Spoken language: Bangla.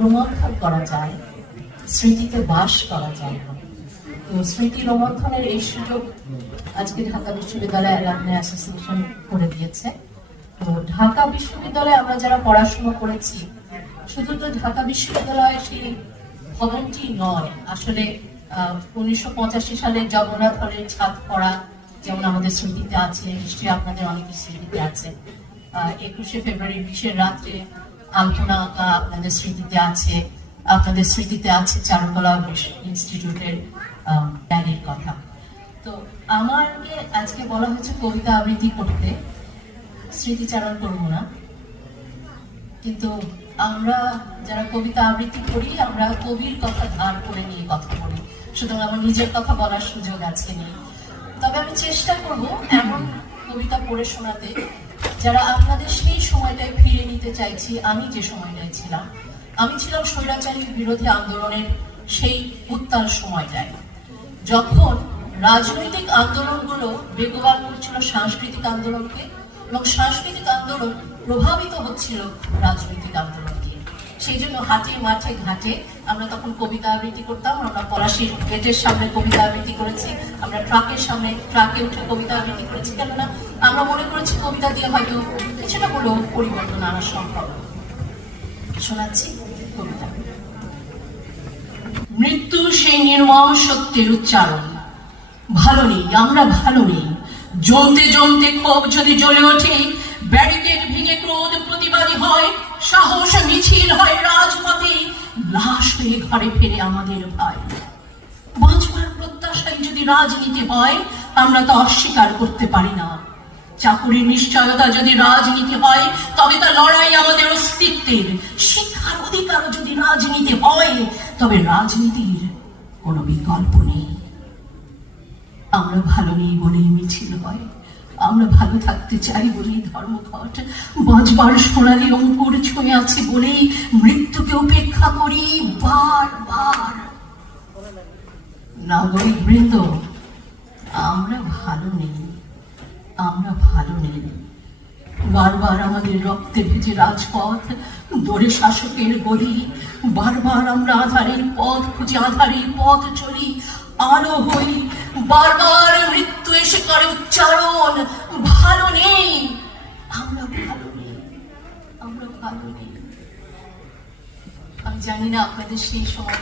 রোমন্থন করা যায়, স্মৃতিতে বাস করা যায়। তো স্মৃতি রোমন্থনের এই সুযোগ আজকে ঢাকা বিশ্ববিদ্যালয় অ্যালামনাই অ্যাসোসিয়েশন করে দিয়েছে। তো ঢাকা বিশ্ববিদ্যালয়ে আমরা যারা পড়াশোনা করেছি, শুধু তো ঢাকা বিশ্ববিদ্যালয়ে সেই ভবনটি নয়, আসলে 1985 সালে জগন্নাথ হলের ছাদ পড়া যেমন আমাদের স্মৃতিতে আছে, নিশ্চয়ই আপনাদের অনেকের স্মৃতিতে আছে। 21শে ফেব্রুয়ারি 20-এর রাত্রে আলপনা আঁকা আপনাদের স্মৃতিতে আছে। আপনাদের স্মৃতিতে আছে চারুকলা ইনস্টিটিউটের র্যালির কথা। তো আমাকে আজকে বলা হয়েছে কবিতা আবৃত্তি করতে, স্মৃতিচারণ করবো না, কিন্তু আমরা যারা কবিতা আবৃত্তি করি আমরা কবির কথা ধার করে নিয়ে কথা বলি, সুতরাং আমার নিজের কথা বলার সুযোগ আছে নেই। তবে আমি চেষ্টা করব এমন কবিতা পড়ে শোনাতে যারা আপনাদের সেই সময়টায় ফিরে নিতে চাইছি। আমি যে সময়টায় ছিলাম, আমি ছিলাম স্বৈরাচারী বিরোধী আন্দোলনের সেই উত্তাল সময়টায়, যখন রাজনৈতিক আন্দোলনগুলো বেগবান করছিল সাংস্কৃতিক আন্দোলনকে, এবং সাংস্কৃতিক আন্দোলন প্রভাবিত হচ্ছিল রাজনৈতিক আন্দোলনকে। সেই জন্য হাটে মাঠে ঘাটে আমরা তখন কবিতা আবৃত্তি করতাম। আমরা পলাশীর গেটের সামনে কবিতা আবৃত্তি করেছি, আমরা ট্রাকের সামনে ট্রাকে উঠে কবিতা আবৃত্তি করেছি, কেননা আমরা মনে করেছি কবিতা দিয়ে হয়তো কিছুটা হলেও পরিবর্তন আনা সম্ভব। শোনাচ্ছি কবিতা। মৃত্যু সেই নির্মম সত্যের উচ্চারণ। ভালো নেই, আমরা ভালো নেই। জ্বলতে জ্বলতে ক্ষোভ যদি জ্বলে ওঠে, ব্যারিকেড ভেঙে ক্রোধ প্রতিবাদী হয়, সাহস মিছিল হয় রাজপথে, লাশ হয়ে ঘরে ফেরে আমাদের ভাই। বাঁচবার প্রত্যাশায় যদি রাজনীতি হয়, আমরা তা অস্বীকার করতে পারি না। চাকুরির নিশ্চয়তা যদি রাজনীতি হয়, তবে তা লড়াই আমাদের অস্তিত্বের। শিক্ষার অধিকার যদি রাজনীতি হয়, তবে রাজনীতির কোনো বিকল্প নেই। আমরা ভালো নেই বলেই মিছিল হয়, আমরা ভালো থাকতে চাই বলেই ধর্মঘট, বাঁচবার সোনালি অঙ্কুর ছুঁয়ে আছে বলেই মৃত্যুকে উপেক্ষা করি বারবার। নাগরিক বৃন্দ, আমরা ভালো নেই, আমরা ভালো নেই। বারবার আমাদের রক্তে ভেজে রাজপথ, দৌড়ে শাসকের গলি, বারবার আমরা আধারের পথ খুঁজে আধারের পথ চলি, আলো হই। বারবার মৃত্যু এসে করে উচ্চারণ, ভালো নেই, আমরা ভালো নেই, আমরা ভালো নেই। আমি জানি না আপনাদের সেই সময়